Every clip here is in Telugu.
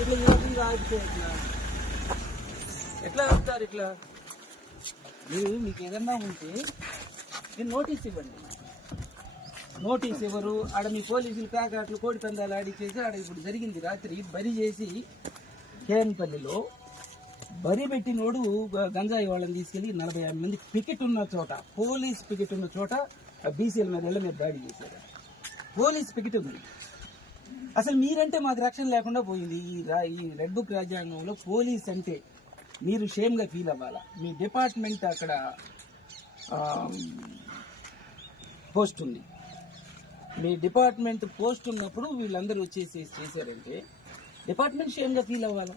ఇట్లా ఈ రకంగా ఆగితే ఎట్లా ఆగుతారు? ఇట్లా మీరు మీకు ఏదన్నా ఉంటే మీరు నోటీస్ ఇవ్వండి. నోటీస్ ఇవ్వరు. ఆడ మీ పోలీసులు ప్యాకెట్లు కోడి పందాలు ఆడిచేసి ఆడ ఇప్పుడు జరిగింది రాత్రి బరి చేసి కేఎన్పల్లిలో బరి పెట్టినోడు గంజాయి వాళ్ళని తీసుకెళ్లి 45 మంది పికెట్ ఉన్న చోట, పోలీస్ పికెట్ ఉన్న చోట బీసీల మీద ఇళ్ల మీద దాడి చేశారు. పోలీస్ పికెట్ ఉంది. అసలు మీరంటే మాకు రక్షణ లేకుండా పోయింది. ఈ రెడ్ బుక్ రాజ్యాంగంలో పోలీస్ అంటే మీరు షేమ్గా ఫీల్ అవ్వాలా. మీ డిపార్ట్మెంట్ అక్కడ పోస్ట్ ఉంది. మీ డిపార్ట్మెంట్ పోస్ట్ ఉన్నప్పుడు వీళ్ళందరూ వచ్చేసి చేశారంటే డిపార్ట్మెంట్ షేమ్గా ఫీల్ అవ్వాలా.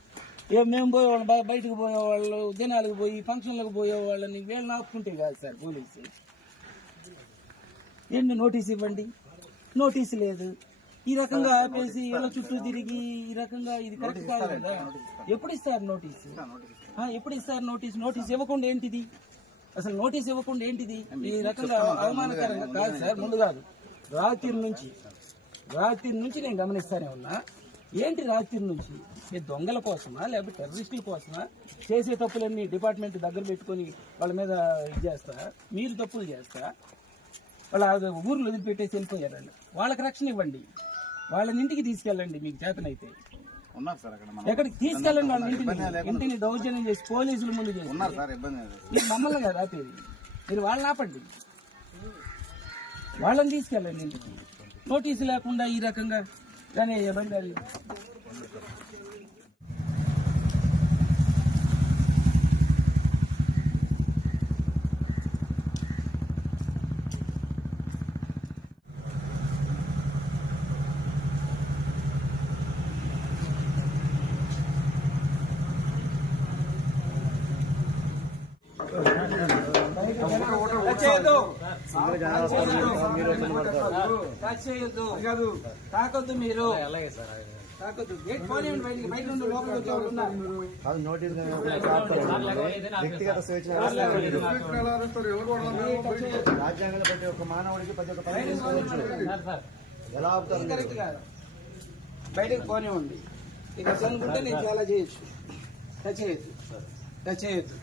మేము పోయేవాళ్ళం, బయటకు పోయేవాళ్ళు, దినాలకు పోయి ఫంక్షన్లకు పోయేవాళ్ళని వీళ్ళని ఆపుకుంటే కాదు సార్ పోలీసు. ఏంటి నోటీస్ ఇవ్వండి, నోటీసు లేదు. ఈ రకంగా ఆపేసి ఎలా చుట్టూ తిరిగి ఈ రకంగా ఇది కరెక్ట్ కాదు కదా. ఎప్పుడు ఇస్తారు నోటీసు? ఎప్పుడు ఇస్తారు నోటీస్? నోటీస్ ఇవ్వకుండా ఏంటిది? అసలు నోటీస్ ఇవ్వకుండా ఏంటిది? ఈ రకంగా అవమానకరంగా కాదు సార్. ముందు కాదు, రాత్రి నుంచి నేను గమనిస్తానే ఉన్నా. ఏంటి రాత్రి నుంచి? మీరు దొంగల కోసమా లేకపోతే టెర్రరిస్టుల కోసమా? చేసే తప్పులన్నీ డిపార్ట్మెంట్ దగ్గర పెట్టుకుని వాళ్ళ మీద ఇది చేస్తా, మీరు తప్పులు చేస్తా వాళ్ళ ఊర్లు వదిలిపెట్టేసి వెళ్ళిపోయారండి. వాళ్ళకి రక్షణ ఇవ్వండి, వాళ్ళని ఇంటికి తీసుకెళ్ళండి. మీకు చేతనైతే ఎక్కడికి తీసుకెళ్ళండి. వాళ్ళ ఇంటిని దౌర్జన్యం చేసి పోలీసుల ముందు చేసి మీరు మమ్మల్ని కదా ఆపేది. మీరు వాళ్ళని ఆపండి, వాళ్ళని తీసుకెళ్ళండి ఇంటికి. నోటీసు లేకుండా ఈ రకంగా కానీ ఇబ్బంది. తాకొద్దు, మీరు తాకొద్దు. గేట్ పోనివ్వండి, బయటికి బయట నుండి లోపలికి వచ్చేవాళ్ళు ఉన్నారు. వ్యక్తిగత స్వేచ్ఛ రాజ్యాంగంలో ప్రతి ఒక్క మానవుడికి ప్రతి ఒక్క పని ఎలా అవుతారు? కరెక్ట్ కాదు. బయటకు పోనివ్వండి. ఇక అనుకుంటే నేను చాలా చేయొచ్చు. టచ్ చేయొద్దు.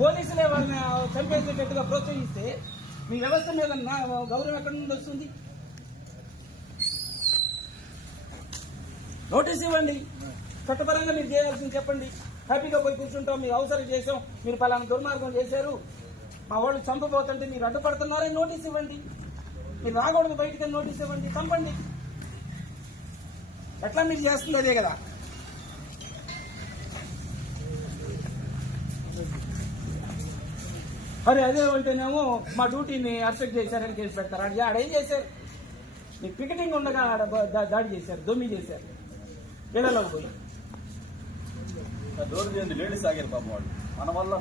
పోలీసులే వాళ్ళని చంపేసేటట్టుగా ప్రోత్సహిస్తే మీ వ్యవస్థ మీద గౌరవం ఎక్కడి నుండి వస్తుంది? నోటీస్ ఇవ్వండి, చట్టపరంగా మీరు చేయాల్సింది చెప్పండి. హ్యాపీగా పోయి కూర్చుంటాం, మీరు అవసరం చేసాం, మీరు పలానా దుర్మార్గం చేశారు, మా వాళ్ళు చంపబోతుంటే మీరు అడ్డుపడుతున్నారని నోటీస్ ఇవ్వండి. మీరు రాకూడదు బయటికి నోటీస్ ఇవ్వండి, చంపండి. ఎట్లా మీరు చేస్తుంది అదే కదా. మరి అదే అంటేనేమో మా డ్యూటీని అరెస్ట్ చేశారని కేసు పెడతారు. ఆడేం చేశారు? మీకు పికెటింగ్ ఉండగా ఆడ దాడి చేశారు, దొమ్మి చేశారు. ఇళ్లలో పోయి లేడీస్ ఆగారు పాపం వాళ్ళు మన వల్ల